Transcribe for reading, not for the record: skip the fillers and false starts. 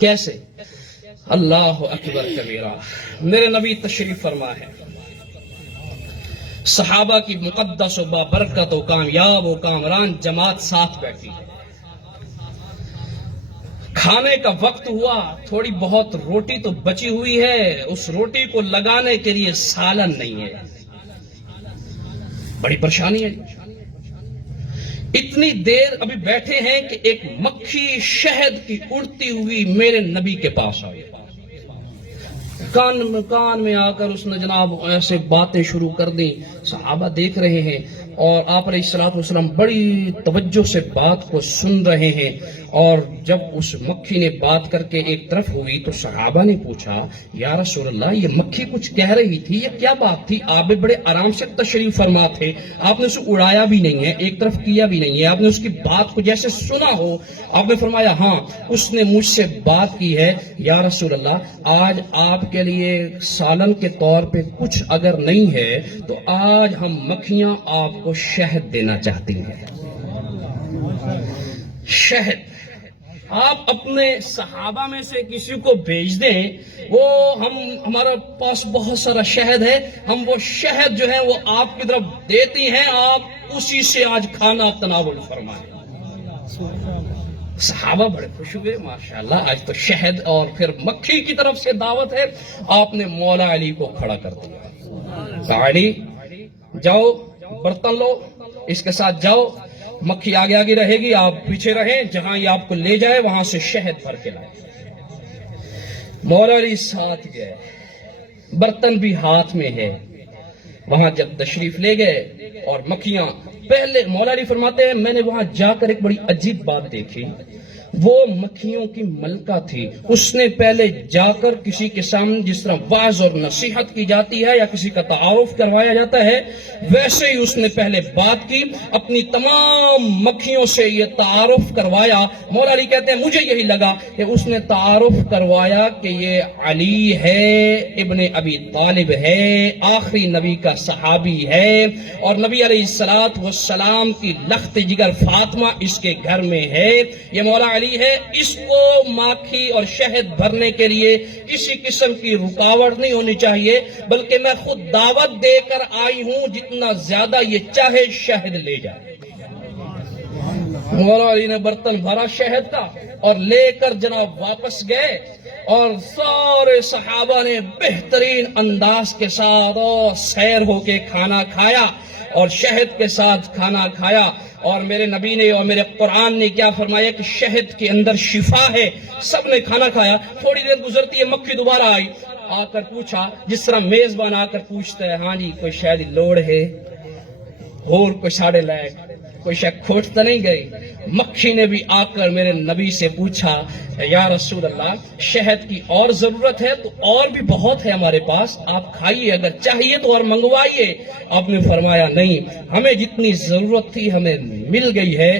کیسے؟ اللہ اکبر کبیرہ۔ میرے نبی تشریف فرما ہے، صحابہ کی مقدس و بابرکت و کامیاب و کامران جماعت ساتھ بیٹھی ہے، کھانے کا وقت ہوا، تھوڑی بہت روٹی تو بچی ہوئی ہے، اس روٹی کو لگانے کے لیے سالن نہیں ہے، بڑی پریشانی ہے۔ اتنی دیر ابھی بیٹھے ہیں کہ ایک مکھی شہد کی اڑتی ہوئی میرے نبی کے پاس آئی، کان میں آ کر اس نے جناب ایسے باتیں شروع کر دی۔ صحابہ دیکھ رہے ہیں اور آپ علیہ الصلوۃ والسلام بڑی توجہ سے بات کو سن رہے ہیں، اور جب اس مکھی نے بات کر کے ایک طرف ہوئی تو صحابہ نے پوچھا، یا رسول اللہ یہ مکھی کچھ کہہ رہی تھی، یہ کیا بات تھی؟ آپ بھی بڑے آرام سے تشریف فرما تھے، آپ نے اسے اڑایا بھی نہیں ہے، ایک طرف کیا بھی نہیں ہے، آپ نے اس کی بات کو جیسے سنا ہو۔ آپ نے فرمایا ہاں اس نے مجھ سے بات کی ہے یا رسول اللہ، آج آپ کے لیے سالن کے طور پہ کچھ اگر نہیں ہے تو آج ہم مکھیاں آپ کو شہد دینا چاہتی ہیں۔ شہد آپ اپنے صحابہ میں سے کسی کو بھیج دیں، وہ ہمارے پاس بہت سارا شہد ہے، ہم وہ شہد جو ہے وہ آپ کی طرف دیتی ہیں، آپ اسی سے آج کھانا تناول فرمائیں۔ صحابہ بڑے خوش ہوئے، ماشاءاللہ آج تو شہد اور پھر مکھی کی طرف سے دعوت ہے۔ آپ نے مولا علی کو کھڑا کر دیا، علی جاؤ برتن لو، اس کے ساتھ جاؤ، مکھی آگے آگے رہے گی، آپ پیچھے رہیں، جہاں یہ آپ کو لے جائے وہاں سے شہد بھر کے لائے۔ مولا علی ساتھ گئے، برتن بھی ہاتھ میں ہے، وہاں جب تشریف لے گئے اور مکھیاں پہلے، مولا علی فرماتے ہیں میں نے وہاں جا کر ایک بڑی عجیب بات دیکھی، وہ مکھیوں کی ملکہ تھی، اس نے پہلے جا کر کسی کے سامنے جس طرح واعظ اور نصیحت کی جاتی ہے یا کسی کا تعارف کروایا جاتا ہے، ویسے ہی اس نے پہلے بات کی، اپنی تمام مکھیوں سے یہ تعارف کروایا۔ مولا علی کہتے ہیں مجھے یہی لگا کہ اس نے تعارف کروایا کہ یہ علی ہے، ابن ابی طالب ہے، آخری نبی کا صحابی ہے، اور نبی علیہ السلام کی لخت جگر فاطمہ اس کے گھر میں ہے، یہ مولا علی ہے، اس کو ماکھی اور شہد بھرنے کے لیے کسی قسم کی رکاوٹ نہیں ہونی چاہیے، بلکہ میں خود دعوت دے کر آئی ہوں، جتنا زیادہ یہ چاہے شہد لے جائے۔ مولا علی نے برتن بھرا شہد کا اور لے کر جناب واپس گئے، اور سارے صحابہ نے بہترین انداز کے ساتھ اور سیر ہو کے کھانا کھایا اور شہد کے ساتھ کھانا کھایا، اور میرے نبی نے اور میرے قرآن نے کیا فرمایا کہ شہد کے اندر شفا ہے۔ سب نے کھانا کھایا، تھوڑی دیر گزرتی ہے مکھی دوبارہ آئی، آ کر پوچھا جس طرح میزبان آ کر پوچھتا ہے، ہاں جی کوئی شہد لوڑ ہے، اور کوئی ساڑھے لائق، کوئی شک کھوٹ تو نہیں گئی؟ مکھی نے بھی آ کر میرے نبی سے پوچھا، یا رسول اللہ شہد کی اور ضرورت ہے تو اور بھی بہت ہے ہمارے پاس، آپ کھائیے، اگر چاہیے تو اور منگوائیے۔ آپ نے فرمایا نہیں، ہمیں جتنی ضرورت تھی ہمیں مل گئی ہے۔